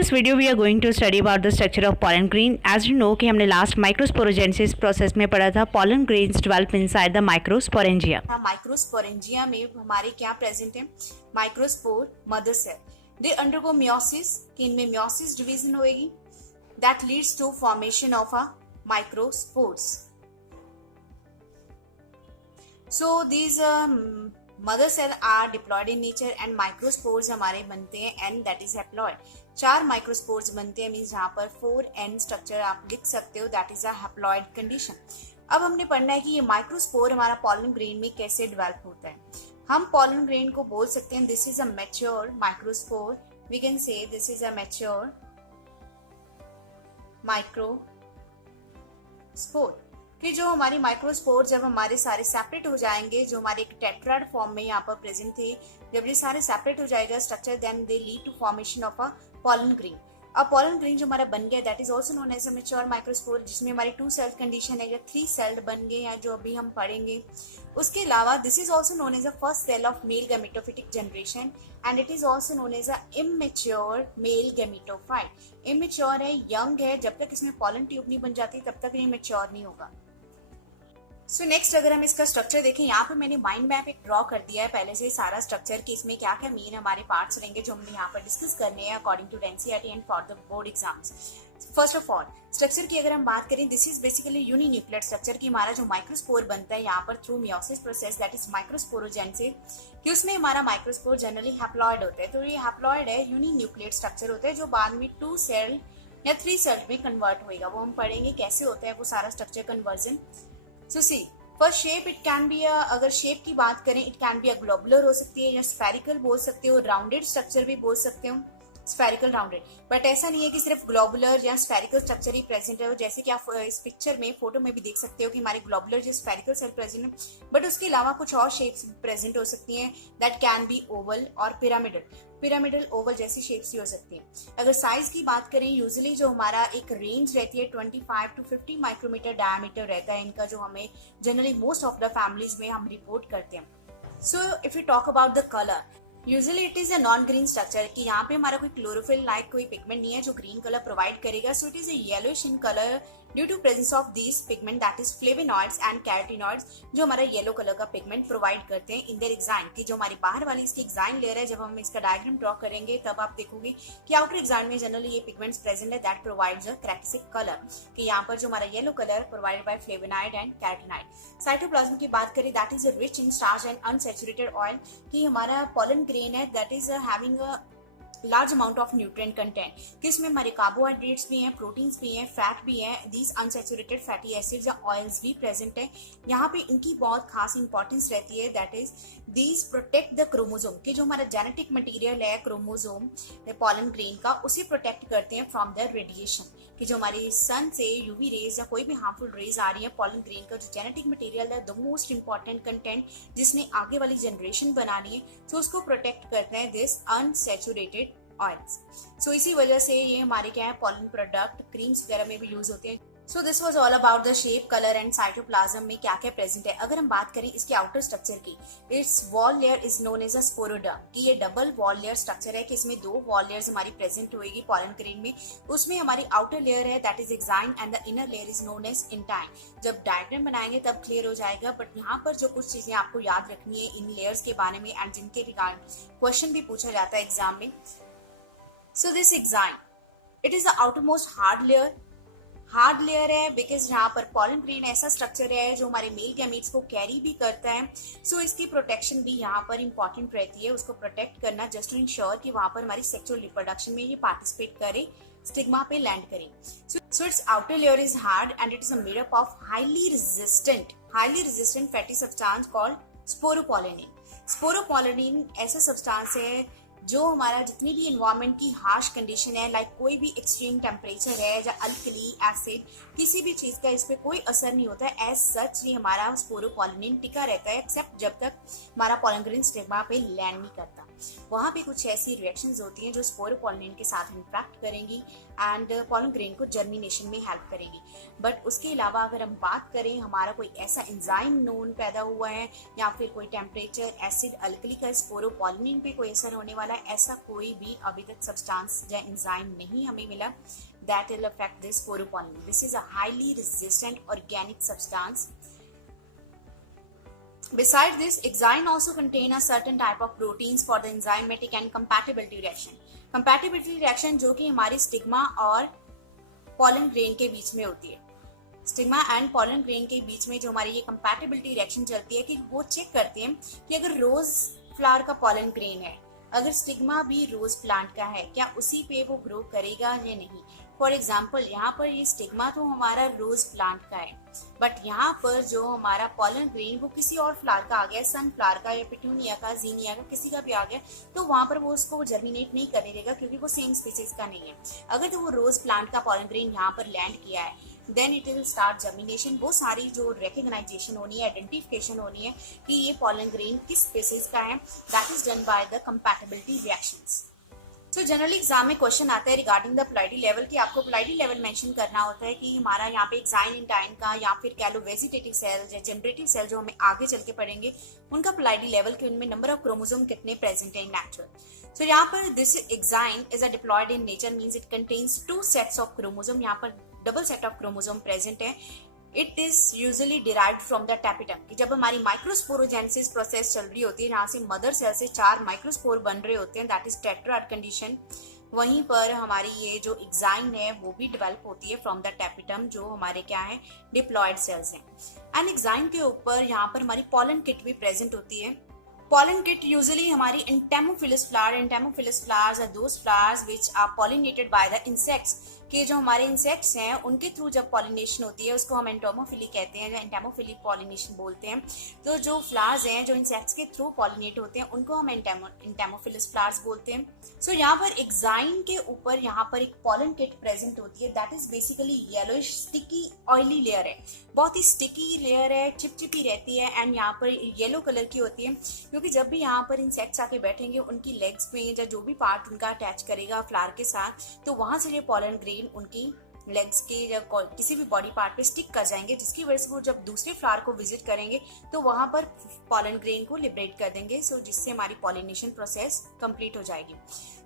this video we are going to study about the structure of pollen grain. As you know कि हमने last microsporogenesis process में पढ़ा था pollen grains develop inside the microsporangia. Microsporangia में हमारे क्या present है? Microspore mother cell. They undergo meiosis कि इनमें मियोसिस डिवीजन होएगी that leads to formation of a microspores. So these mother cell are diploid in nature and microspores हमारे बनते हैं and that is haploid. 4 microspores बनते हैं means जहां पर 4n स्ट्रक्चर आप लिख सकते हो that is a haploid condition. अब हमने पढ़ना है कि ये माइक्रोस्पोर हमारा पॉलन ग्रेन में कैसे डेवलप होता है. हम पॉलन ग्रेन को बोल सकते हैं this is a mature microspore. We can say this is a mature microspore. कि जो हमारी माइक्रोस्पोर जब हमारे सारे सेपरेट हो जाएंगे, जो हमारे एक टेट्राड फॉर्म में यहाँ पर प्रेजेंट थे, जब ये सारे सेपरेट हो जाएगा structure then they lead to formation of a pollen grain. अब पॉलन ग्रेन जो हमारा बन गया that is also known as a mature microspore, जिसमें हमारी 2 सेल कंडीशन है या 3 सेल बन गए हैं जो अभी हम पढ़ेंगे. उसके अलावा this is also known as a first cell of male gametophytic generation and it is also known as a immature male gametophyte. Immature है, यंग है, जब तक इसमें पॉलन ट्यूब नहीं बन जाती तब तक ये मैच्योर नहीं होगा. सो नेक्स्ट अगर हम इसका स्ट्रक्चर देखें, यहाँ पे मैंने माइंड मैप एक ड्रॉ कर दिया है पहले से सारा स्ट्रक्चर कि इसमें क्या क्या मेन हमारे पार्ट्स रहेंगे जो हमने यहाँ पर डिस्कस करने हैं according to NCERT and for the board exams. First of all structure की अगर हम बात करें this is basically uninucleate structure की हमारा जो माइक्रोस्पोर बनता है यहाँ पर through meiosis process that is microsporogenesis कि उसमें हमारा माइक्रोस्पोर जनरली हैप्लॉयड होता है. तो ये हैप्लॉयड है, यूनिन्यूक्लियेट स्ट्रक्चर होता है जो बाद में 2 सेल या 3 सेल में कन्वर्ट होएगा. वो हम पढ़ेंगे कैसे होता है वो सारा structure conversion. So see first shape it can be अगर शेप की बात करें it can be a globular हो सकती है या स्फेरिकल बोल सकते हो, राउंडेड स्ट्रक्चर भी बोल सकते हो, स्फेरिकल राउंडेड. बट ऐसा नहीं है कि सिर्फ ग्लोबुलर या स्फेरिकल स्ट्रक्चर ही प्रेजेंट है, जैसे कि आप इस पिक्चर में फोटो में भी देख सकते हो कि हमारे ग्लोबुलर या स्फेरिकल सेल प्रेजेंट है. बट उसके अलावा कुछ और शेप्स प्रेजेंट हो सकती हैं दैट कैन बी ओवल और पिरामिडल. पिरामिडल ओवल जैसी शेप्स भी हो सकती है. अगर साइज की बात करें यूजुअली जो हमारा एक रेंज रहती है 25 टू 50 माइक्रोमीटर डायमीटर रहता है इनका, जो हमें generally most of the families में हम रिपोर्ट करते हैं. So if you talk about the colour usually it is a non green structure कि यहाँ पे हमारा कोई क्लोरोफिल लाइक कोई पिगमेंट नहीं है जो ग्रीन कलर प्रोवाइड करेगा. So it is a yellowish in colour due to presence of these pigment that is flavonoids and carotenoids जो हमारा येलो कलर का पिगमेंट प्रोवाइड करते हैं इन देयर एक्साइन. की जो हमारी बाहर वाली इसकी एक्साइन लेयर है, जब हम इसका डायग्राम ड्रॉ करेंगे तब आप देखोगे कि आउटर एक्साइन में जनरली ये पिगमेंट्स प्रेजेंट है that provides a characteristic colour. कि यहाँ पर जो हमारा yellow colour provided by flavonoid and carotenoid. Cytoplasm की बात करें that is rich in starch and unsaturated oil कि हमारा पॉलन ग्रेन है that is having a large amount of nutrient content कि इसमें हमारे कार्बोहाइड्रेट्स भी हैं, प्रोटीन्स भी हैं, फैट भी हैं, दीज अनसैचुरेटेड फैटी एसिड्स या ऑयल्स भी प्रेजेंट है. यहाँ पे इनकी बहुत खास इंपॉर्टेंस रहती है that is these protect the chromosome कि जो हमारा जेनेटिक मटेरियल है क्रोमोसोम पॉलन ग्रेन का उसे प्रोटेक्ट करते हैं फ्रॉम द रेडिएशन. कि जो हमारे सन से यूवी रेज या कोई भी हार्मफुल रेज आ रही है, पॉलन ग्रेन का जो जेनेटिक मटेरियल है द मोस्ट इंपॉर्टेंट कंटेंट जिसने आगे वाली जनरेशन बनानी है, तो उसको प्रोटेक्ट करते हैं दिस अनसैचुरेटेड ऑयल्स. सो इसी वजह से ये हमारे क्या है पॉलन प्रोडक्ट क्रीम्स वगैरह में भी यूज होते हैं. So this was all about the shape, colour and cytoplasm में क्या क्या प्रेजेंट है. अगर हम बात करें इसके आउटर स्ट्रक्चर की, its wall layer is known as a sporoderm कि ये डबल वॉल लेयर स्ट्रक्चर है कि इसमें 2 वॉल लेयर्स हमारी प्रेजेंट होएगी पॉलन ग्रेन में. उसमें हमारी आउटर लेयर है that is exine and the inner layer is known as intine. जब डायग्राम बनाएंगे तब क्लियर हो जाएगा, बट यहाँ पर जो कुछ चीजें आपको याद रखनी है इन लेयर्स के बारे में एंड जिनके रिगार्ड क्वेश्चन भी पूछा जाता है एग्जाम में. So this exine, it is the outermost hard layer. Hard layer है बिकॉज यहाँ पर पॉलन ग्रेन ऐसा स्ट्रक्चर है जो हमारे मेल गैमीट्स को कैरी भी करता है. सो इसकी प्रोटेक्शन भी यहाँ पर इंपॉर्टेंट रहती है, उसको प्रोटेक्ट करना जस्ट टू इंश्योर कि वहां पर हमारी सेक्सुअल रिप्रोडक्शन में ये पार्टिसिपेट करे, स्टिग्मा पे लैंड करे. So it's outer layer is hard and it is made up of highly resistant fatty substance called sporopollenin. Sporopollenin ऐसा सब्सटेंस है जो हमारा जितनी भी इन्वायरमेंट की हार्श कंडीशन है लाइक कोई भी एक्सट्रीम टेम्परेचर है या अल्कली एसिड किसी भी चीज का इस पे कोई असर नहीं होता है. एज सच ये हमारा स्पोरोपोलिनिन टिका रहता है एक्सेप्ट जब तक हमारा पॉलन ग्रेन स्टिग्मा पे लैंड नहीं करता. वहाँ पे कुछ ऐसी रिएक्शंस होती हैं जो स्पोरोपोलिनेट के साथ इंटरेक्ट करेंगी एंड पॉलन ग्रेन को जर्मिनेशन में हेल्प करेंगी। बट उसके अलावा अगर हम बात करें हमारा कोई ऐसा एंजाइम नोन पैदा हुआ है या फिर कोई टेम्परेचर एसिड अल्कली का स्पोरोपोलिनेट पे कोई असर होने वाला है, ऐसा कोई भी अभी तक सब्सटेंस या एंजाइम नहीं हमें मिला that will affect this sporopollen. This is a highly resistant organic substance. Besides this, exine also contain a certain type of proteins for the enzymatic and compatibility reaction. Compatibility reaction जो कि हमारी stigma और pollen grain के बीच में होती है। Stigma and pollen grain के बीच में जो हमारी ये compatibility reaction चलती है कि वो चेक करते हैं कि अगर रोज फ्लावर का pollen grain है, अगर स्टिग्मा भी रोज प्लांट का है, क्या उसी पे वो ग्रो करेगा या नहीं। फॉर एग्जाम्पल यहाँ पर ये स्टिग्मा तो हमारा रोज प्लांट का है, बट यहाँ पर जो हमारा पॉलन ग्रेन वो किसी और फ्लावर का आ गया, सनफ्लावर का या पिटूनिया का, जीनिया का, किसी का भी आ गया, तो वहां पर वो उसको जर्मिनेट नहीं करने देगा क्योंकि वो सेम स्पीसीज का नहीं है। अगर तो वो रोज प्लांट का पॉलन ग्रेन यहाँ पर लैंड किया है, then it will start germination. वो सारी जो रिकग्नाइजेशन होनी है, आइडेंटिफिकेशन होनी है कि ये पॉलन ग्रेन किस स्पीसीज का है, that is done by the compatibility reactions. तो जनरली एग्जाम में क्वेश्चन आता है रिगार्डिंग द पोलाइटी लेवल कि आपको पोलाइटी लेवल मेंशन करना होता है कि हमारा यहाँ पे एक्साइन इंटाइन का या फिर कह लो वेजिटेटिव सेल या जनरेटिव सेल जो हमें आगे चल के पढ़ेंगे उनका पोलाइटी लेवल के उनमें नंबर ऑफ क्रोमोसोम कितने प्रेजेंट है इन नेचुरल। सो यहाँ पर this exine is a diploid in nature means it contains 2 sets of chromosome. यहाँ पर double set of chromosome present है। It is usually derived from the tapetum कि जब हमारी माइक्रोस्पोरोजेनेसिस प्रोसेस चल रही होती है, यहाँ से मदर सेल से 4 माइक्रोस्पोर बन रहे होते हैं, दैट इज टेट्राड कंडीशन। वहीं पर हमारी ये जो एक्साइन है वो भी डेवलप होती है फ्रॉम द टैपिटम जो हमारे क्या है डिप्लॉयड सेल्स हैं। एंड एक्साइन के ऊपर यहाँ पर हमारी पॉलन किट भी प्रेजेंट होती है। Pollen kit usually हमारी entomophilous flower, entomophilous flowers are those flowers which are pollinated by the insects कि जो हमारे इंसेक्ट्स हैं उनके थ्रू जब पॉलिनेशन होती है उसको हम एंटोमोफिली कहते हैं, एंटोमोफिलिक पॉलिनेशन बोलते हैं। तो जो फ्लावर्स हैं जो इंसेक्ट्स के थ्रू पॉलिनेट होते हैं उनको हम एंटोमोफिलस फ्लावर्स बोलते हैं। सो यहाँ पर एक्साइन के ऊपर यहाँ पर एक पॉलन किट प्रेजेंट होती है, that is basically yellowish sticky oily layer है, बहुत ही स्टिकी लेयर है, चिपचिपी रहती है एंड यहाँ पर येलो कलर की होती है क्योंकि जब भी यहाँ पर इंसेक्ट्स आके बैठेंगे उनकी लेग्स में या जो भी पार्ट उनका अटैच करेगा फ्लावर के साथ तो वहां से ये पॉलन ग्रेन उनकी लेग्स के या किसी भी बॉडी पार्ट पे स्टिक कर जाएंगे, जिसकी वजह से वो जब दूसरे फ्लावर को विजिट करेंगे तो वहां पर पॉलन ग्रेन को लिबरेट कर देंगे। सो जिससे हमारी पॉलिनेशन प्रोसेस कंप्लीट हो जाएगी।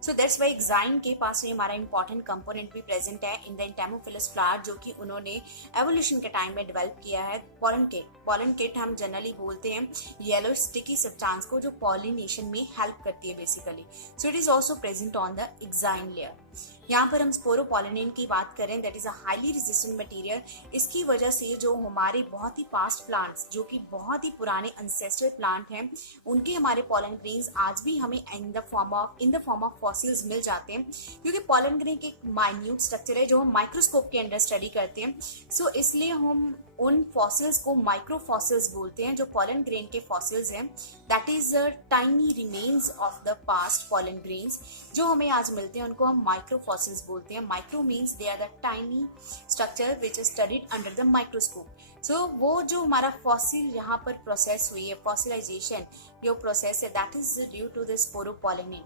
सो दैट्स वाई एक्साइन के पास ये हमारा इंपॉर्टेंट कंपोनेंट भी प्रेजेंट है इन द एंटोमोफिलस फ्लावर जो कि उन्होंने एवोल्यूशन के टाइम में डेवलप किया है। पॉलन किट हम जनरली बोलते हैं येलो स्टिकी सब्सटेंस को जो पॉलिनेशन में हेल्प करती है basically. So it is also present on the exine layer. यहाँ पर हम स्पोरोपोलिनेन की बात करें, that is a highly resistant material. इसकी वजह से जो हमारे बहुत ही पास्ट प्लांट्स जो कि बहुत ही पुराने एंसेस्ट्रल प्लांट हैं उनके हमारे पॉलन ग्रेन्स आज भी हमें in the form of fossils मिल जाते हैं क्योंकि पॉलन ग्रेन एक माइन्यूट स्ट्रक्चर है जो हम माइक्रोस्कोप के अंडर स्टडी करते हैं। सो इसलिए हम उन फॉसिल्स को माइक्रो फॉसिल्स बोलते हैं जो पॉलन ग्रेन के फॉसिल्स हैं, that is tiny remains of the past pollen grains जो हमें आज मिलते हैं उनको हम माइक्रो फॉसिल्स बोलते हैं। Micro means they are the tiny structure which is studied under the microscope. So वो जो हमारा फॉसिल यहाँ पर प्रोसेस हुई है, फॉसिलाइजेशन जो प्रोसेस है, that is due to the sporopollenin.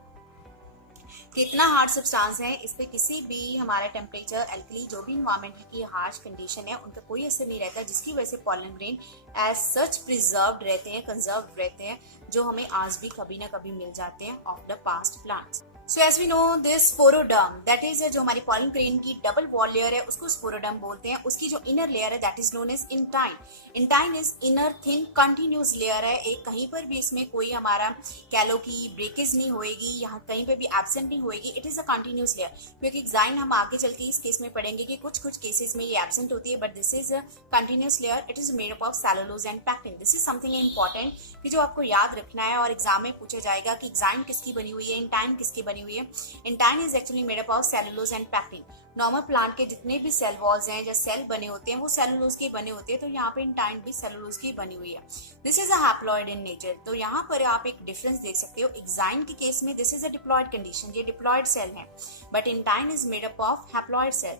कितना हार्ड सब्सटेंस है इस पे किसी भी हमारा टेम्परेचर एल्कली जो भी इन्वायरमेंट की हार्श कंडीशन है उनका कोई असर नहीं रहता, जिसकी वजह से pollen grain as such preserved रहते हैं, कंजर्व्ड रहते हैं, जो हमें आज भी कभी ना कभी मिल जाते हैं of the past plants. So as we know this sporoderm that is जो हमारी पॉलन ग्रेन की डबल वॉल लेयर है उसको स्पोरोडर्म बोलते हैं। उसकी जो इनर लेयर है that is known as intine. Intine is inner thin continuous layer है, एक कहीं पर भी इसमें कोई हमारा कैलो की ब्रेकेज नहीं होएगी, यहाँ कहीं पे भी एब्सेंट नहीं होएगी, it is a continuous layer. क्योंकि एक्साइन हम आगे चल के इस केस में पढ़ेंगे कि कुछ केसेस में ये एब्सेंट होती है, but this is a continuous layer. It is made up of cellulose and pectin. This is something important कि जो आपको याद रखना है और एग्जाम में पूछा जाएगा कि एक्साइन किसकी बनी हुई है, इंटाइन किसकी बनी हुई है। Intine is actually made up of cellulose and pectin. Normal plant के जितने भी सेल वॉल्स हैं या सेल बने होते हैं वो सेलुलोज के बने होते हैं, तो यहाँ पे इंटाइन भी सेलुलोज की बनी हुई है। This is a haploid in nature. तो यहाँ पर आप एक डिफरेंस देख सकते हो, एक्साइन के केस में this is a diploid condition, ये डिप्लॉयड सेल है, but intine is made up of haploid cell.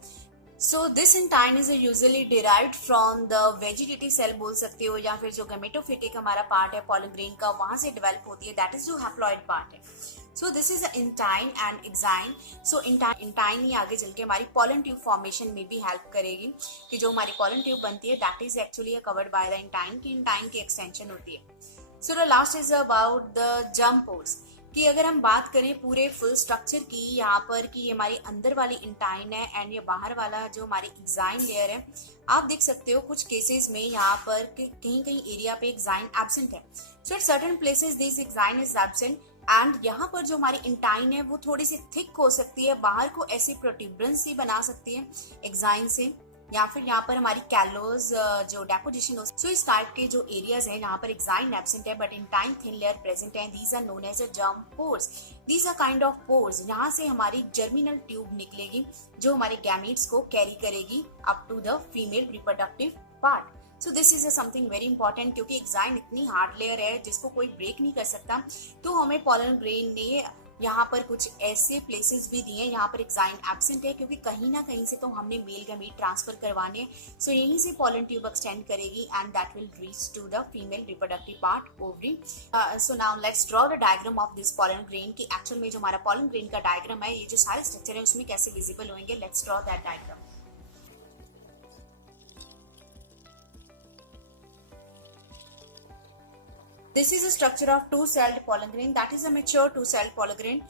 So this intine is usually derived from the vegetative cell बोल सकते हो, या फिर जो गैमेटोफिटिक हमारा पार्ट है पॉलन ग्रेन का वहां से डेवलप होती है, दैट इज जो हैप्लॉइड पार्ट है. So this is intine and exine. So intine ही आगे चल के हमारी पॉलन ट्यूब फॉर्मेशन में भी हेल्प करेगी, कि जो हमारी पॉलन ट्यूब बनती है that is actually covered by the intine, की इंटाइन की एक्सटेंशन होती है. So the last is about the germ pores, कि अगर हम बात करें पूरे फुल स्ट्रक्चर की यहाँ पर, कि ये हमारी अंदर वाली इंटाइन है एंड ये बाहर वाला जो हमारी एक्साइन लेयर है, आप देख सकते हो कुछ केसेस में यहाँ पर कहीं कहीं एरिया पे एक्साइन एब्सेंट है. So at certain places this exine is absent, and यहाँ पर जो हमारी इंटाइन है वो थोड़ी सी थिक हो सकती है, बाहर को ऐसी प्रोट्यूबरेंस ही बना सकती है एक्साइन से, या फिर यहाँ पर हमारी कैलोज जो डेपोजिशन हो. सो इस टाइप के जो एरियाज हैं यहाँ पर एक्साइन एब्सेंट है but intine thin layer present है. These are known as a germ pores. These are kind of pores. यहाँ से हमारी जर्मिनल ट्यूब निकलेगी जो हमारे गैमीट्स को कैरी करेगी up to the female reproductive part. So this is something very important, क्योंकि एक्साइन इतनी हार्ड लेयर है जिसको कोई ब्रेक नहीं कर सकता. तो हमें पॉलन ग्रेन ने यहाँ पर कुछ ऐसे प्लेसेस भी दिए हैं यहाँ पर एक्साइन एब्सेंट है, क्योंकि कहीं ना कहीं से तो हमने मेल गैमीट ट्रांसफर करवाने. सो यहीं से पॉलन ट्यूब एक्सटेंड करेगी and that will reach to the female reproductive part ovary. So now let's draw the diagram of this pollen grain, की एक्चुअल में जो हमारा पॉलन ग्रेन का डायग्राम है, ये जो सारे स्ट्रक्चर है उसमें कैसे विजिबल होंगे. Let's draw that diagram. This is a structure of two-celled pollen grain, that is a mature two-celled pollen grain,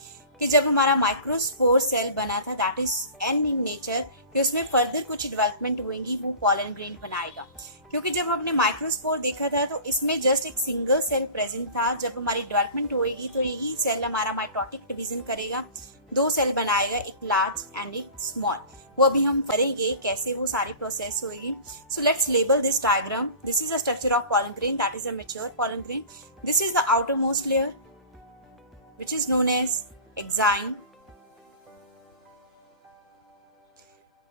कि जब हमारा माइक्रोस्पोर सेल बना था that is an in nature, कि उसमें फर्दर कुछ डेवलपमेंट होंगी वो पॉलन ग्रेन बनाएगा. क्योंकि जब हमने माइक्रोस्पोर देखा था तो इसमें जस्ट एक सिंगल सेल प्रेजेंट था. जब हमारी डेवलपमेंट होएगी तो यही सेल हमारा माइटोटिक डिवीजन करेगा, दो सेल बनाएगा, एक लार्ज एंड एक स्मॉल. वो अभी हम करेंगे कैसे वो सारी प्रोसेस होगी. So let's label this diagram. This is a structure of pollen grain, that is a mature pollen grain. This is the outermost layer which is known as exine.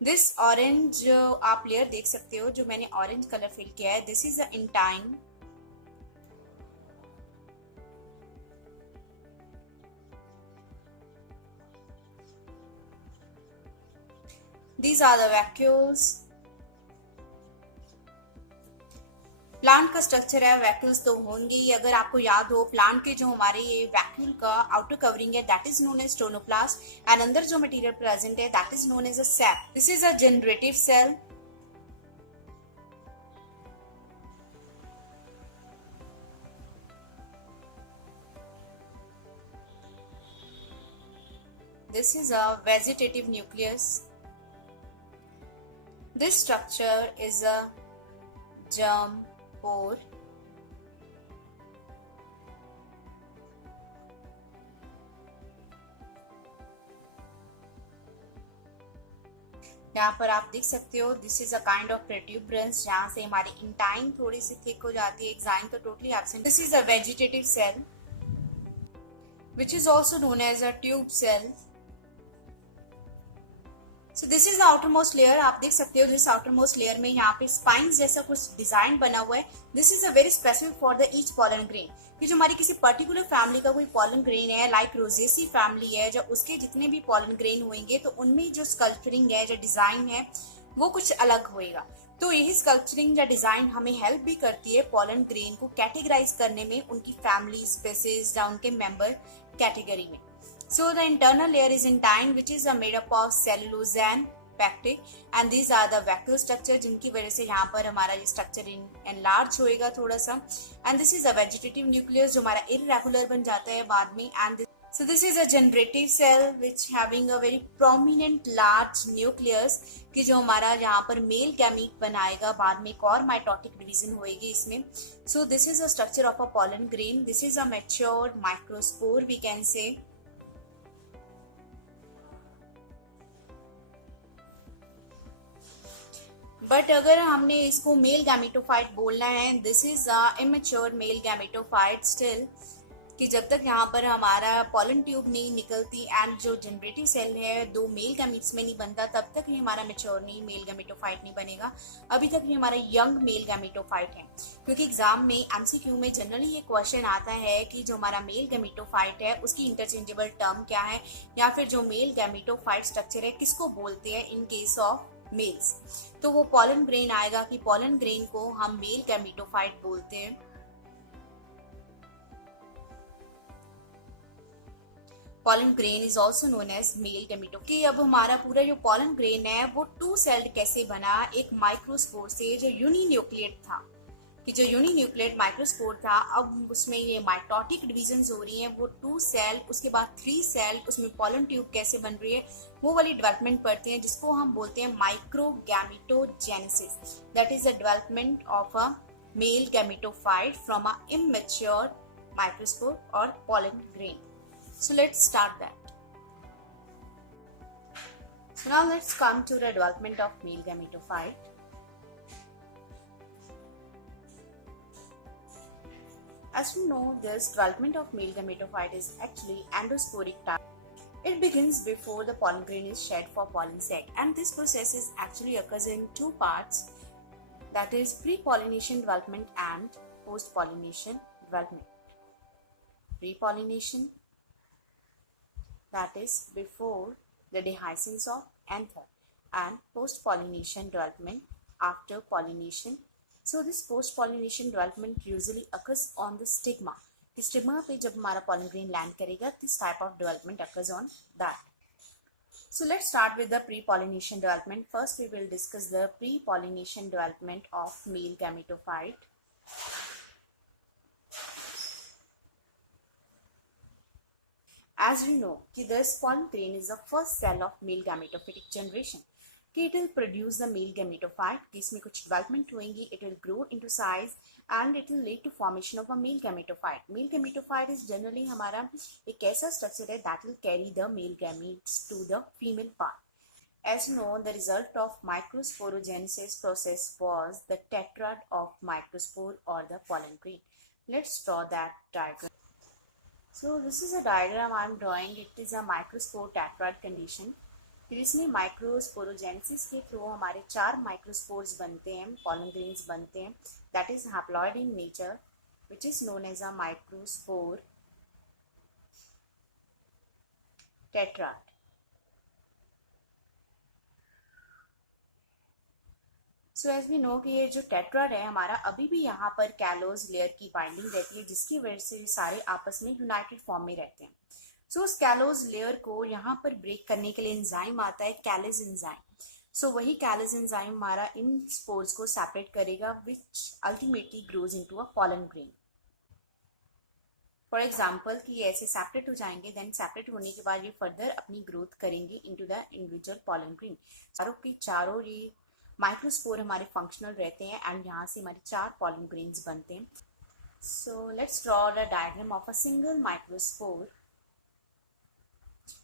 This orange जो आप layer देख सकते हो, जो मैंने orange colour fill किया है, this is the intine. These are the vacuoles. Plant का स्ट्रक्चर है, वैक्यूल्स तो होंगे ही. अगर आपको याद हो प्लांट के जो हमारे ये वैक्यूल का आउटर कवरिंग है that is known as tonoplast, and अंदर जो मटेरियल प्रेजेंट है that is known as a sap. This is a generative cell. This is a vegetative nucleus. This structure is a germ pore. यहाँ पर आप देख सकते हो this is a kind of protuberance, जहाँ से हमारी इंटाइन थोड़ी सी थिक हो जाती है, एक्साइन तो totally absent. This is a vegetative cell which is also known as a tube cell. So this is the outermost layer. आप देख सकते हो this outermost layer में यहाँ पे spines जैसा कुछ डिजाइन बना हुआ है. This is a very specific for the each pollen grain. कि जो हमारी किसी पर्टिकुलर फैमिली का कोई पॉलन ग्रेन है, लाइक रोजेसी फैमिली है, जो उसके जितने भी पॉलन ग्रेन होंगे तो उनमें जो स्कल्पचरिंग है, जो डिजाइन है, वो कुछ अलग होएगा. तो यही स्कल्पचरिंग या डिजाइन हमें हेल्प भी करती है पॉलन ग्रेन को कैटेगराइज करने में, उनकी फैमिली, स्पेसीज या उनके मेंबर कैटेगरी में. So the internal layer is intine, which is made up of cellulose and pectin, and these are the vacuole structure, जिनकी वजह से यहाँ पर हमारा ये स्ट्रक्चर enlarge होएगा थोड़ा सा. And this is a vegetative nucleus जो हमारा irregular बन जाता है बाद में. And so this is a generative cell which having a very prominent large nucleus, कि जो हमारा यहाँ पर मेल गैमीट बनाएगा, बाद में एक और माइटोटिक डिवीजन होएगी इसमें. So this is a structure of a pollen grain. This is a mature microspore we can say. But अगर हमने इसको मेल गैमेटोफाइट बोलना है, this is a immature male gametophyte still, कि जब तक यहाँ पर हमारा पॉलन ट्यूब नहीं निकलती एंड जो जनरेटिव सेल है दो मेल गैमीट्स में नहीं बनता, तब तक ये हमारा मेच्योर नहीं मेल गैमेटोफाइट नहीं बनेगा. अभी तक ये हमारा यंग मेल गैमेटोफाइट है. क्योंकि एग्जाम में एमसीक्यू में जनरली ये क्वेश्चन आता है कि जो हमारा मेल गैमेटोफाइट है उसकी इंटरचेंजेबल टर्म क्या है, या फिर जो मेल गैमेटोफाइट स्ट्रक्चर है किसको बोलते हैं इन केस ऑफ मेल्स। तो वो पॉलन ग्रेन आएगा कि पॉलन ग्रेन को हम मेल गैमेटोफाइट बोलते हैं। Pollen grain is also known as male gameto. कि अब हमारा पूरा जो पॉलन ग्रेन है वो टू सेल्ड कैसे बना, एक माइक्रोस्पोर से जो यूनिन्यूक्लिएट था, कि जो यूनिन्यूक्लिएट माइक्रोस्पोर था अब उसमें ये माइटोटिक डिविजन्स हो रही हैं, वो टू सेल, उसके बाद थ्री सेल, उसमें पॉलन ट्यूब कैसे बन रही है वो वाली डेवलपमेंट पढ़ते हैं, जिसको हम बोलते हैं microgametogenesis. That is the development of a male gametophyte from a immature microspore और pollen grain. So let's start that. So now let's come to the development of male gametophyte. As we know, this development of male gametophyte is actually endosporic type. It begins before the pollen grain is shed for pollen sac, and this process is actually occurs in two parts, that is pre-pollination development and post-pollination development. Pre-pollination, that is before the dehiscence of anther, and post-pollination development after pollination. So this post-pollination development usually occurs on the stigma. The stigma पे जब हमारा pollen grain land करेगा, this type of development occurs on that. So let's start with the pre-pollination development. First we will discuss the pre-pollination development of male gametophyte. As we know कि the pollen grain is the first cell of male gametophytic generation. कि it will produce the male gametophyte, कि इसमें कुछ development होंगी, it will grow into size and it will lead to formation of a male gametophyte. Male gametophyte is generally हमारा एक ऐसा structure है that will carry the male gametes to the female part. As you know, the result of microsporogenesis process was the tetrad of microspore or the pollen grain. Let's draw that diagram. So this is a diagram I am drawing. It is a microspore tetrad condition. फिर इसमें microsporogenesis के through हमारे 4 microspores बनते हैं, pollen grains बनते हैं, that is haploid in nature, which is known as a microspore tetrad. So as we know कि ये जो टेट्राड है हमारा, अभी भी यहाँ पर कैलोज लेयर की बाइंडिंग रहती है, जिसकी वजह से सारे आपस में यूनाइटेड फॉर्म में रहते हैं। सो उस कैलोज लेयर को यहाँ पर ब्रेक करने के लिए एंजाइम आता है, कैलेज एंजाइम। सो वही कैलेज एंजाइम हमारा इन स्पोर्स को सेपरेट करेगा, which ultimately grows into a pollen grain. For example कि ये ऐसे सेपरेट हो जाएंगे, देन सेपरेट होने के बाद ये फर्दर अपनी ग्रोथ करेंगे into the individual pollen grain. चारों की चारों ये माइक्रोस्पोर हमारे फंक्शनल रहते हैं एंड यहाँ से हमारे 4 पॉलन ग्रेन्स बनते हैं। सो let's draw the diagram of a single microspore,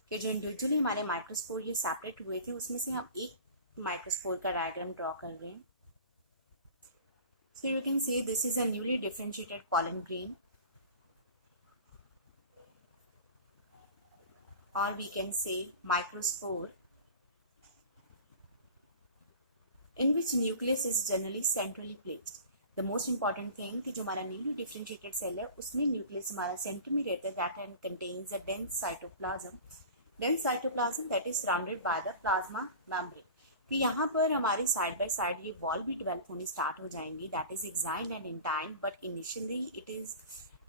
कि जो इंडिविजुअली हमारे माइक्रोस्पोर ये सेपरेट हुए थे उसमें से हम एक माइक्रोस्पोर का डायग्राम ड्रॉ कर रहे हैं। So you can see this is a newly differentiated pollen grain, और we can say microspore in which nucleus is generally centrally placed. The most important thing कि जो हमारा newly differentiated cell है उसमें nucleus हमारा center में रहता है, that and contains a dense cytoplasm. Dense cytoplasm that is surrounded by the plasma membrane. कि यहाँ पर हमारी साइड बाय साइड ये वॉल भी डेवलप होनी स्टार्ट हो जाएंगी, that is exined and intine, but initially it is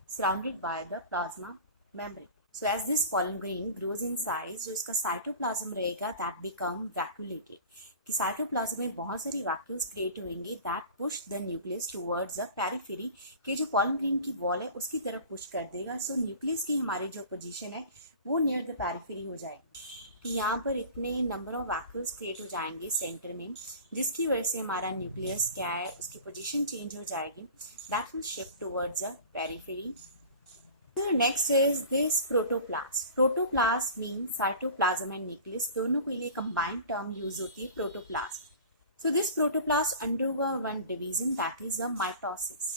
surrounded by the plasma membrane. So as this pollen grain grows in size, जो इसका cytoplasm रहेगा that become vacuolated. कि cytoplasm में बहुत सारी वैक्यूल्स क्रिएट होंगे that push the nucleus towards the periphery, के जो पॉलन ग्रेन की वॉल है उसकी तरफ पुश कर देगा। सो न्यूक्लियस की हमारी जो पोजीशन है वो नियर द पेरिफेरी हो जाएगी, कि यहाँ पर इतने नंबर ऑफ वैक्यूल्स क्रिएट हो जाएंगे सेंटर में, जिसकी वजह से हमारा न्यूक्लियस क्या है उसकी पोजीशन चेंज हो जाएगी, that will shift towards the periphery. Next is this protoplast. Protoplast mean cytoplasm and nucleus दोनों के लिए कंबाइंड टर्म यूज होती है protoplast. So this protoplast undergo one division that is a mitosis,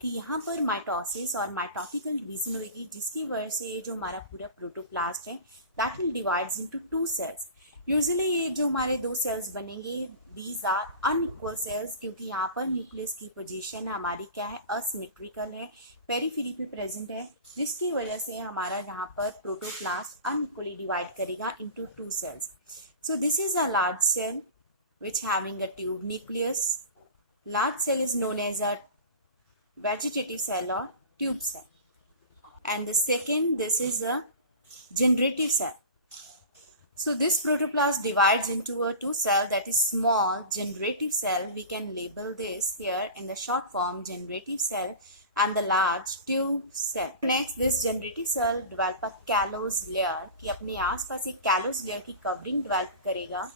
कि यहाँ पर माइटोसिस और माइटोटिकल डिवीजन होगी, जिसकी वजह से जो हमारा पूरा प्रोटोप्लास्ट है that will divides into 2 cells. Usually ये जो हमारे 2 सेल्स बनेंगे दीज आर अनइक्वल सेल्स, क्योंकि यहाँ पर न्यूक्लियस की पोजीशन हमारी क्या है, असिमेट्रिकल है, पेरिफेरी पे प्रेजेंट है, जिसकी वजह से हमारा यहाँ पर प्रोटोप्लास्ट अनइक्वली डिवाइड करेगा into 2 cells. So this is a large cell which having a tube nucleus. Large cell is known as a vegetative cell or tube cell. And the second, this is a generative cell. So this protoplast divides into a two cell, that is small generative cell. We can label this here in the short form generative cell, and the large tube cell. Next, this generative cell develop a callose layer कि अपने आसपास एक callose layer की covering develop करेगा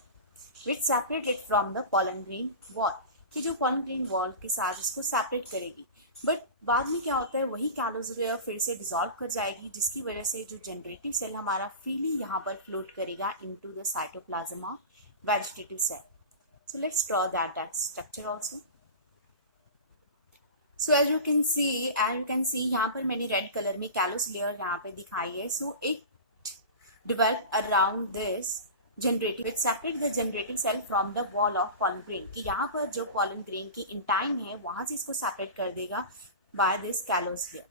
which separate it from the pollen grain wall, कि जो pollen grain wall के साथ इसको separate करेगी. बट बाद में क्या होता है, वही callose layer फिर से डिसॉल्व कर जाएगी, जिसकी वजह से जो जनरेटिव सेल हमारा फ्रीली यहाँ पर फ्लोट करेगा into the cytoplasm of vegetative cell. So let's draw that structure also. So as you can see यहाँ पर मैंने रेड कलर में callose लेयर यहाँ पे दिखाई है. So it develop around this generative which separate the generative cell from the wall of pollen grain, कि यहाँ पर जो pollen grain की इंटाइन है वहां से इसको सेपरेट कर देगा by this callose layer.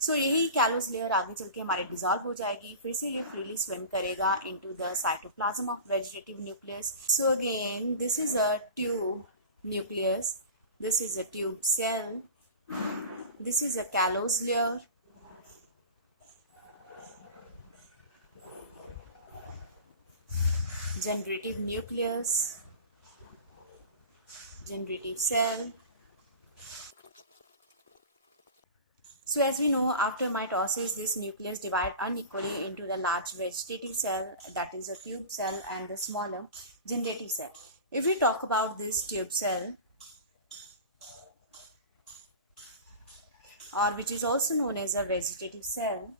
सो यही callose layer आगे चल के हमारे डिसॉल्व हो जाएगी, फिर से ये फ्रीली स्विम करेगा into the cytoplasm of vegetative nucleus. So again this is a tube nucleus, this is a tube cell, this is a callose layer, generative nucleus, generative cell. So as we know, after mitosis, this nucleus divide unequally into the large vegetative cell, that is a tube cell, and the smaller generative cell. If we talk about this tube cell, or which is also known as a vegetative cell,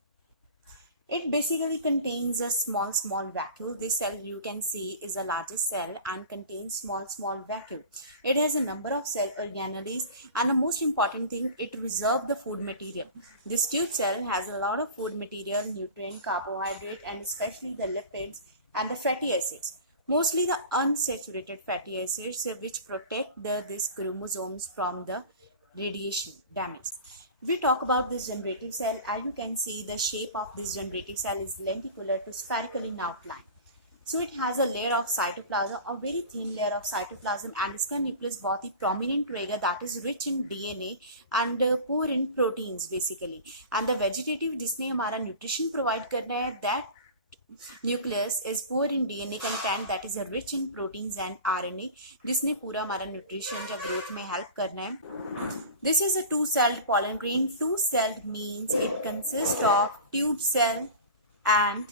it basically contains a small vacuole. This cell you can see is the largest cell and contains small vacuole. It has a number of cell organelles, and the most important thing, it reserves the food material. This tube cell has a lot of food material, nutrient, carbohydrate, and especially the lipids and the fatty acids. Mostly the unsaturated fatty acids which protect these chromosomes from the radiation damage. If we talk about this generative cell, as you can see, the shape of this generative cell is lenticular to spherical in outline. So it has a layer of cytoplasm, a very thin layer of cytoplasm, and इसका nucleus बहुत ही prominent रहेगा, that is rich in DNA and poor in proteins basically. And the vegetative जिसने हमारा nutrition provide करना है, that nucleus is poor in DNA content, that is rich in proteins and RNA, जिसने पूरा हमारा nutrition या growth में help करना है. This is a two-celled pollen grain. Two-celled means it consists of tube cell and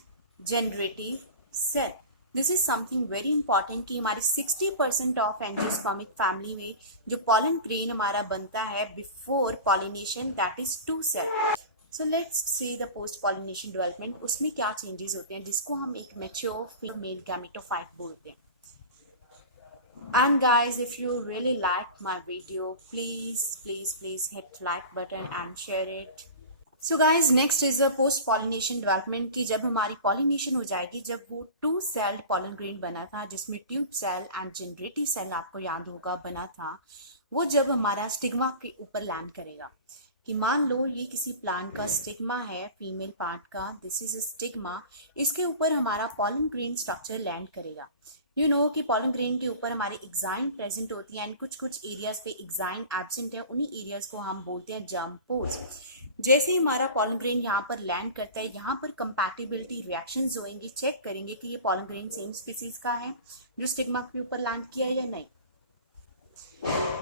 generative cell. This is something very important कि हमारी 60% of angiospermic family में जो pollen grain हमारा बनता है before pollination, that is two cell. So let's see the post pollination development. उसमें क्या changes होते हैं जिसको हम एक mature female gametophyte बोलते हैं. And guys, if you really like my video, please hit like button and share it. So guys, next is the post pollination development कि जब हमारी pollination हो जाएगी, जब वो two celled pollen grain बना था जिसमें tube cell and generative cell आपको याद होगा बना था, वो जब हमारा स्टिग्मा के ऊपर लैंड करेगा, कि मान लो ये किसी प्लांट का स्टिग्मा है, फीमेल पार्ट का, दिस इज स्टिग्मा, इसके ऊपर हमारा pollen grain स्ट्रक्चर लैंड करेगा. यू नो कि pollen grain के ऊपर हमारी एक्साइन प्रेजेंट होती है एंड कुछ एरियाज पे एक्साइन एब्सेंट है, उन्हीं एरियाज को हम बोलते हैं जर्म पोर्स. जैसे ही हमारा pollen grain यहाँ पर लैंड करता है, यहाँ पर कंपैटिबिलिटी रिएक्शंस होंगी, चेक करेंगे कि ये pollen grain सेम स्पीसीज का है जो स्टिग्मा के ऊपर लैंड किया या नहीं.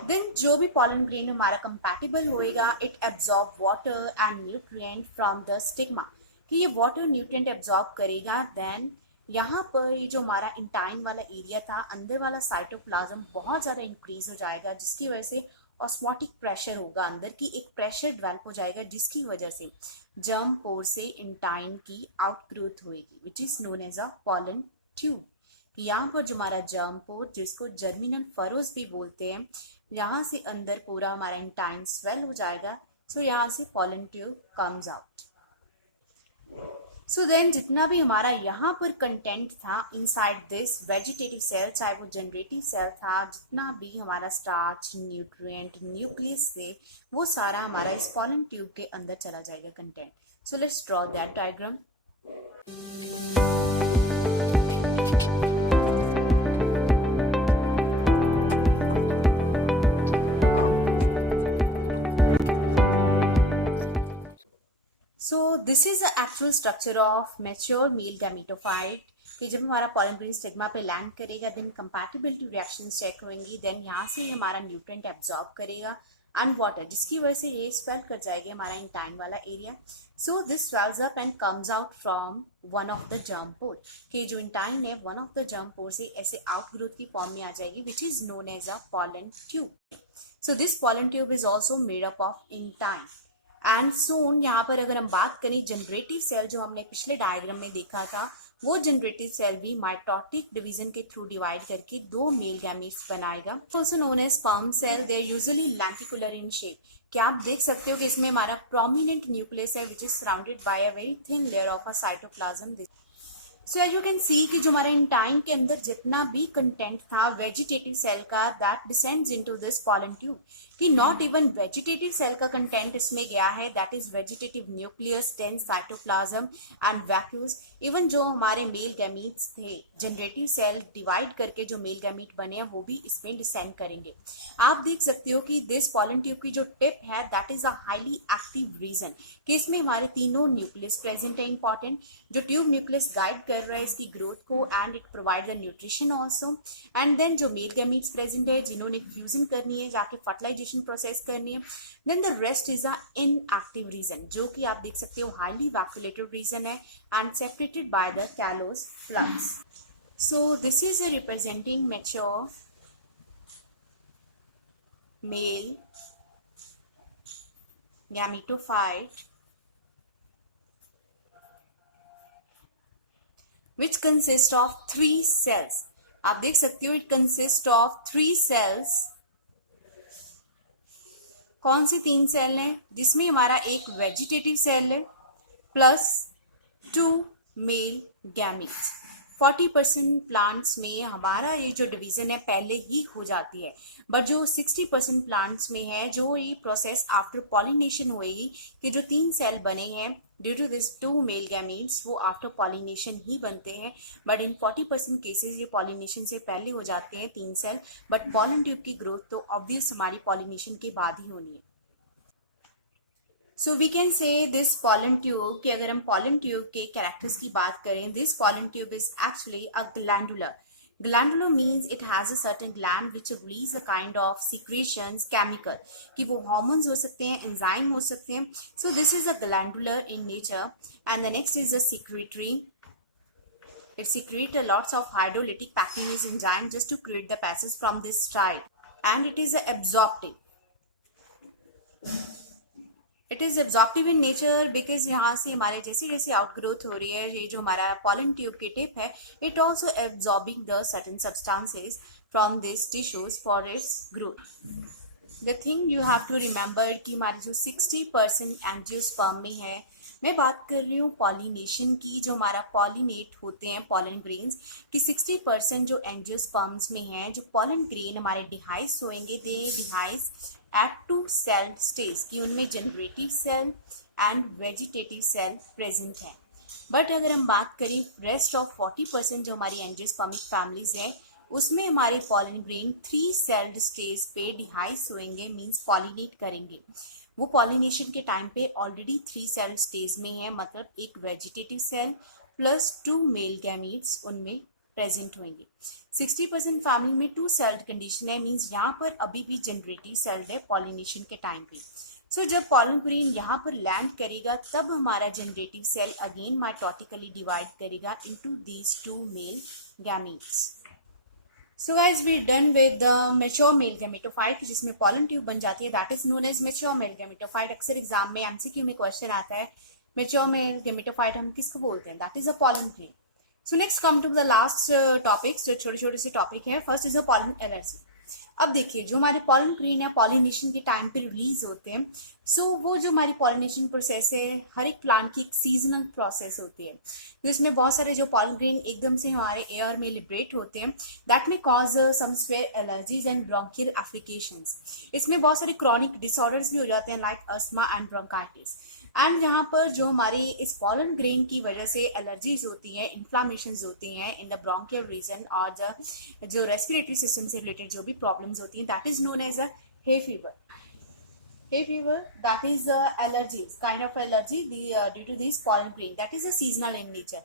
देन जो भी pollen grain हमारा कंपैटिबल होएगा, it absorb water and nutrient from the stigma, कि ये वाटर न्यूट्रिएंट एब्जॉर्ब करेगा. देन यहाँ पर ये जो हमारा इंटाइन वाला एरिया था, अंदर वाला साइटोप्लाज्म बहुत ज़्यादा इंक्रीज हो जाएगा, जिसकी वजह से ऑस्मोटिक प्रेशर होगा, अंदर की एक प्रेशर डेवलप हो जाएगा, जिसकी वजह से जर्म पोर से इंटाइन की आउटग्रोथ होएगी, which is known as a pollen tube. यहाँ पर जो हमारा जर्म पोर, जिसको जर्मिनल फरोज भी बोलते हैं, यहाँ से अंदर पूरा हमारा इंटाइन स्वेल हो जाएगा. सो यहाँ से pollen tube comes out. So then जितना भी हमारा यहाँ पर कंटेंट था इनसाइड दिस वेजिटेटिव सेल, चाहे वो जनरेटिव सेल था, जितना भी हमारा स्टार्च, न्यूट्रिएंट, न्यूक्लियस से, वो सारा हमारा इस पॉलन ट्यूब के अंदर चला जाएगा content. So let's draw that diagram. This is the actual structure of mature male gametophyte कि जब हमारा पॉलन ग्रेन स्टिग्मा पे लैंड करेगा देन कंपैटिबिलिटी रिएक्शंस चेक होंगी, देन यहाँ से हमारा न्यूट्रिएंट एब्जॉर्ब करेगा एंड वाटर, जिसकी वजह से ये स्वेल कर जाएगी हमारा इंटाइन वाला area. So this swells up and comes out from one of the germ pore कि जो इंटाइन है one of the germ pore से ऐसे आउटग्रोथ की फॉर्म में आ जाएगी which is known as a pollen tube. So this pollen tube is also made up of intine and so on. यहाँ पर अगर हम बात करें जनरेटिव सेल जो हमने पिछले डायग्राम में देखा था, वो जनरेटिव सेल भी माइटोटिक डिवीजन के थ्रू डिवाइड करके दो मेल गैमीट्स बनाएगा. Also known as sperm cell. They are usually lenticular in shape. क्या आप देख सकते हो कि इसमें हमारा प्रोमिनेंट न्यूक्लियस है which is surrounded by a very thin layer of a cytoplasm. So as you can see कि जो हमारा इंटाइन के अंदर जितना भी कंटेंट था वेजिटेटिव सेल का that descends into this pollen tube. कि नॉट इवन वेजिटेटिव सेल का कंटेंट इसमें गया है, that is vegetative nucleus, dense cytoplasm and vacuoles. Even जो हमारे मेल गैमीट्स थे जनरेटिव सेल डिवाइड करके जो मेल गैमीट बने हैं वो भी इसमें डिसेंड करेंगे. आप देख सकते हो कि दिस पॉलन ट्यूब की जो टिप है that is a highly active region कि इसमें हमारे तीनों न्यूक्लियस प्रेजेंट है. इंपॉर्टेंट जो ट्यूब न्यूक्लियस गाइड कर रहा है इसकी ग्रोथ को and it provide the nutrition also. And then जो मेल गैमीट्स प्रेजेंट है जिन्होंने फ्यूजन करनी है जाके फर्टिलाइजेशन प्रोसेस करनी है, then the rest is a inactive region जो कि आप देख सकते हो हाईली वैक्यूलेटेड रीजन है and separated by the callose flux. So this is representing mature male gametophyte which consist of 3 cells. आप देख सकते हो इट कंसिस्ट ऑफ 3 cells. कौन सी 3 सेल है? जिसमें हमारा एक वेजिटेटिव सेल है प्लस 2 मेल गैमीट्स. 40% प्लांट्स में हमारा ये जो डिवीजन है पहले ही हो जाती है, बट जो 60% प्लांट्स में है जो ये प्रोसेस आफ्टर पॉलिनेशन होएगी कि जो 3 सेल बने हैं due to this 2 male gametes वो आफ्टर पॉलिनेशन ही बनते हैं. बट इन 40% केसेस ये पॉलिनेशन से पहले हो जाते हैं 3 सेल, बट पॉलन ट्यूब की ग्रोथ तो ऑब्वियस हमारी पॉलिनेशन के बाद ही होनी है. So we can say this pollen tube कि अगर हम पॉलन ट्यूब के कैरेक्टर्स की बात करें, this pollen tube is actually a glandular. Glandular means it has a certain gland which release a kind of secretions chemical कि वो hormones हो सकते हैं, enzyme हो सकते हैं. So this is a glandular in nature. And the next is a secretory. It secretes a lots of hydrolytic pachymes enzyme just to create the passage from this side. And it is a absorptive. It is absorptive in nature because यहाँ से हमारे जैसे जैसे outgrowth हो रही है ये जो हमारा पॉलन ट्यूब की टिप है it also absorbing the certain substances from this tissues for its growth. The thing you have to remember कि हमारे जो 60% एंजियोस्पर्म में है, मैं बात कर रही हूँ पॉलिनेशन की, जो हमारा पॉलिनेट होते हैं पॉलन ग्रेन्स कि 60% जो एंजियोस्पर्म्स में है जो पॉलन ग्रेन हमारे डिहाइस होंगे they dehisce at 2 cell stage कि उनमें generative cell and vegetative cell present है. बट अगर हम बात करें रेस्ट ऑफ 40% जो हमारी एंजियोस्पर्मिक फैमिलीज है उसमें हमारे पॉलन ग्रेन 3 सेल्ड स्टेज पे डिहाइस होंगे मीन्स पॉलिनेट करेंगे. वो पॉलिनेशन के टाइम पे ऑलरेडी 3 सेल्ड स्टेज में है, मतलब एक vegetative cell plus 2 male gametes उनमें प्रेजेंट होंगे. 60% फैमिली में 2 सेल्ड कंडीशन है मीन्स यहाँ पर अभी भी जनरेटिव सेल्ड है पॉलिनेशन के टाइम पे. सो जब पॉलन ग्रेन यहाँ पर लैंड करेगा तब हमारा generative cell again mitotically divide करेगा into these 2 male gametes. So guys we done with the mature male gametophyte जिसमें पॉलन ट्यूब बन जाती है that is known as mature male gametophyte. अक्सर एग्जाम में एमसीक्यू में क्वेश्चन आता है मैच्योर मेल गैमेटोफाइट हम किसको बोलते हैं, that is a pollen grain. So next come to the last topics जो छोटे छोटे से टॉपिक है. First is a pollen allergy. अब देखिए जो हमारे पॉलन ग्रेन है पॉलिनेशन के टाइम पे रिलीज होते हैं. सो वो जो हमारी पॉलिनेशन प्रोसेस है हर एक प्लांट की एक सीजनल प्रोसेस होती है जिसमें बहुत सारे जो पॉलन ग्रेन एकदम से हमारे एयर में लिबरेट होते हैं दैट में cause some severe allergies and bronchial applications. इसमें बहुत सारे क्रॉनिक डिसऑर्डर्स भी हो जाते हैं like asthma and bronchitis. And यहाँ पर जो हमारी इस पॉलन ग्रेन की वजह से एलर्जीज होती हैं, इन्फ्लामेशंस होती हैं इन द ब्रोंकियल रीजन और जो रेस्पिरेटरी सिस्टम से रिलेटेड जो भी प्रॉब्लम्स होती हैं that is known as a hay fever. hay fever, that is allergies, kind of allergy due to this pollen grain, that is a seasonal in nature.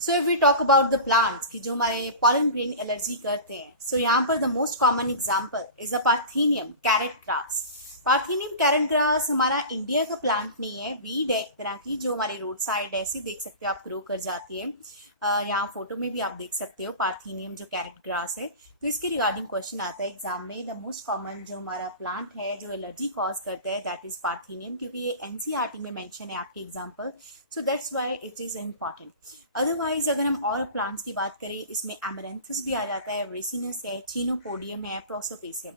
So if we talk about the plants कि जो हमारे pollen grain allergy करते हैं, सो यहाँ पर the most common example is a parthenium carrot grass. Parthenium carrot grass हमारा India का plant नहीं है, वीड है एक तरह की, जो हमारे रोड साइड ऐसे देख सकते हो आप ग्रो कर जाती है। यहाँ फोटो में भी आप देख सकते हो पार्थेनियम जो कैरेट ग्रास है। तो इसके रिगार्डिंग क्वेश्चन आता है एग्जाम में, द मोस्ट कॉमन जो हमारा प्लांट है जो एलर्जी कॉज करता है दैट इज पार्थेनियम, क्योंकि ये एनसीईआरटी में मेंशन है आपके example, so that's why it is important. Otherwise अगर हम और प्लांट्स की बात करें, इसमें एमरैंथस भी आ जाता है, रेसिनस है, चिनोपोडियम है, प्रोसोपिस है।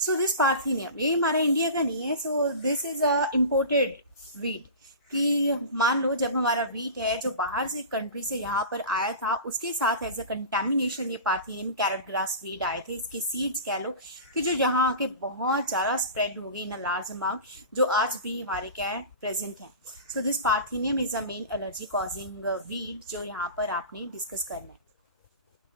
सो दिस पार्थेनियम ये हमारा इंडिया का नहीं है, so this is a imported wheat. कि मान लो जब हमारा वीट है जो बाहर से कंट्री से यहाँ पर आया था, उसके साथ एज अ कंटेमिनेशन ये पार्थेनियम कैरेट ग्रास वीड आए थे। इसके सीड्स कह लो कि जो यहाँ आके बहुत ज़्यादा स्प्रेड हो गई इन अ लार्ज अमाउंट, जो आज भी हमारे क्या है प्रेजेंट है। So this parthenium is a main allergy causing weed जो यहाँ पर आपने डिस्कस करना है।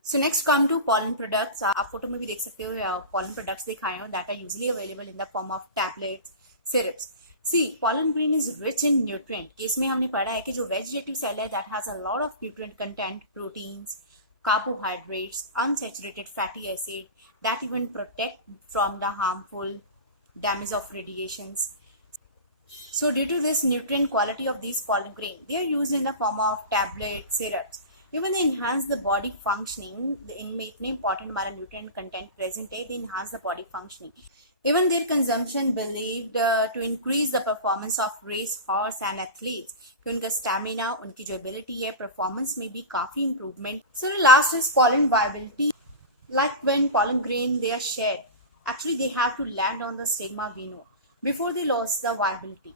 So next come to pollen products. आप फोटो में भी देख सकते हो पॉलन प्रोडक्ट्स दिखाए हो that are usually available in the form of tablets, syrups. See pollen grain is rich in nutrient. इसमें हमने पढ़ा है कि जो वेजिटेटिव सेल है that has a lot of nutrient content, proteins, carbohydrates, unsaturated fatty acid that even protect from the harmful damage of radiations. So due to this nutrient quality of these pollen grain, they are used in the form of tablets, syrups. Even they enhance the body functioning. इनमें इतने important हमारा nutrient content present है, they enhance the body functioning. Even their consumption believed to increase the performance of race horse and athletes. कि उनका stamina, उनकी जो ability है performance में भी काफी improvement. So the last is pollen viability. Like when pollen grain they are shed, actually they have to land on the stigma we know before they lose the viability.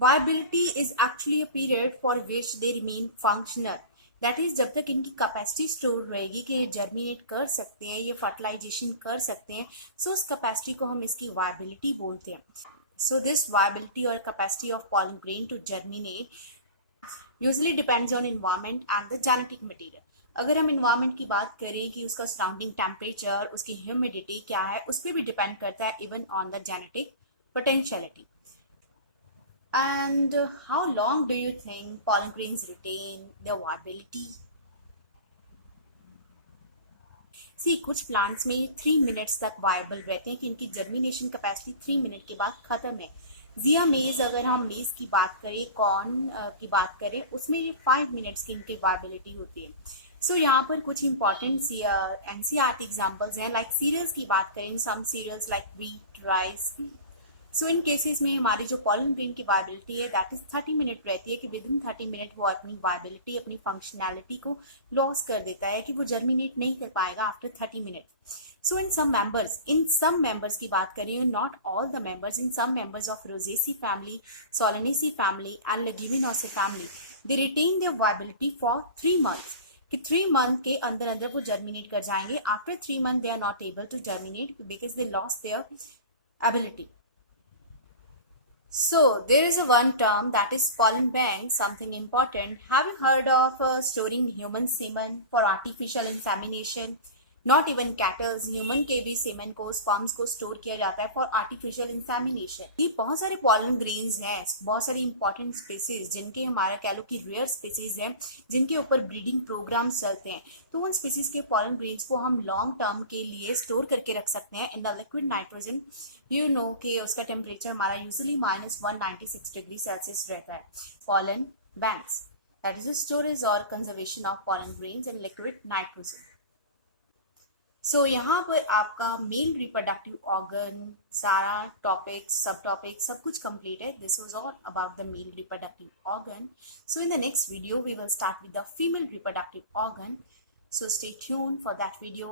Viability is actually a period for which they remain functional. That is जब तक इनकी capacity store रहेगी कि ये germinate कर सकते हैं, ये फर्टिलाइजेशन कर सकते हैं, सो उस कैपेसिटी को हम इसकी वायबिलिटी बोलते हैं। सो दिस वायबिलिटी और capacity of pollen grain to germinate usually depends on environment and the genetic material. अगर हम एनवायरनमेंट की बात करें कि उसका सराउंडिंग टेम्परेचर, उसकी ह्यूमिडिटी क्या है, उस पर भी डिपेंड करता है, even on the genetic potentiality. And how long do you think pollen grains retain their viability? See, कुछ प्लांट्स में 3 मिनट्स तक वायबल रहते हैं कि इनकी जर्मिनेशन कैपेसिटी 3 मिनट के बाद खत्म है। जिया मेज, अगर हम मेज की बात करें, कॉर्न की बात करें, उसमें ये 5 मिनट्स की इनकी वायबिलिटी होती है। सो यहाँ पर कुछ इंपॉर्टेंट एनसीईआरटी एग्जांपल्स हैं। लाइक सीरियल्स की बात करें, सम सीरियल्स लाइक व्हीट, राइस। सो इन केसेस में हमारी जो पॉलन ग्रेन की वायबिलिटी है दैट इज 30 मिनट रहती है कि विद इन 30 मिनट वो अपनी वायबिलिटी, अपनी फंक्शनैलिटी को लॉस कर देता है कि वो जर्मिनेट नहीं कर पाएगा after 30 minute. So in some members की बात करें, not all the members, in some members of rosaceae family, solanaceae family and leguminosae family, they retain their viability for 3 months. कि 3 मंथ के अंदर अंदर वो जर्मिनेट कर जाएंगे। After 3 month they are not able to germinate because they loss their ability. So there is a one term that is pollen bank, something important. Have you heard of storing human semen for artificial insemination? Not even kettles, human के भी semen को, sperms को store किया जाता है for artificial insemination. ये बहुत सारे पॉलन ग्रेन्स हैं, बहुत सारे इंपॉर्टेंट स्पीसीज जिनके हमारा कह लो कि रेयर स्पीसीज हैं जिनके ऊपर ब्रीडिंग प्रोग्राम्स चलते हैं। तो उन स्पीसीज के पॉलन ग्रेन्स को हम लॉन्ग टर्म के लिए स्टोर करके रख सकते हैं in the liquid nitrogen. You know कि उसका टेम्परेचर हमारा यूजुअली -196 डिग्री सेल्सियस रहता है। Pollen banks, that is the storage और conservation of pollen grains in liquid nitrogen. So यहाँ पर आपका मेल रिप्रोडक्टिव ऑर्गन सारा टॉपिक, सब टॉपिक सब कुछ कंप्लीट है। This was all about the male reproductive organ. So in the next video we will start with the female reproductive organ. So stay tuned for that video.